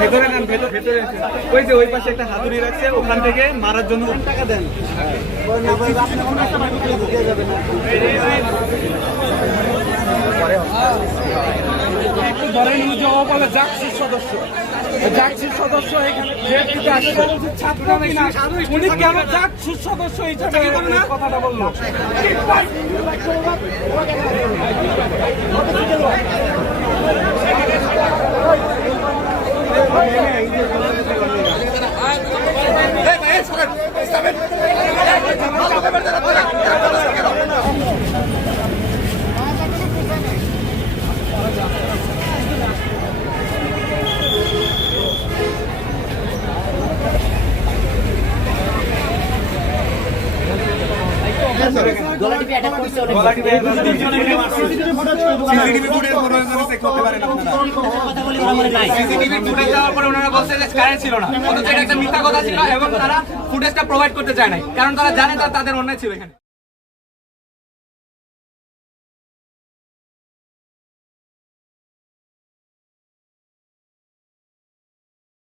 ভেতরে নেন, ভেতরে ওই যে ওই পাশে একটা হাতুড়ি রাখছে, ওখান থেকে মারার জন্য টাকা দেন। সদস্য এখানে ছাত্র উনি কেন জাকসুর সদস্য হিসাবে কথাটা বললো? মিথ্যা কথা ছিল এবং তারা ফুটেজটা প্রোভাইড করতে চায় না, কারণ তারা জানে তাদের অন্যায় ছিল এখানে।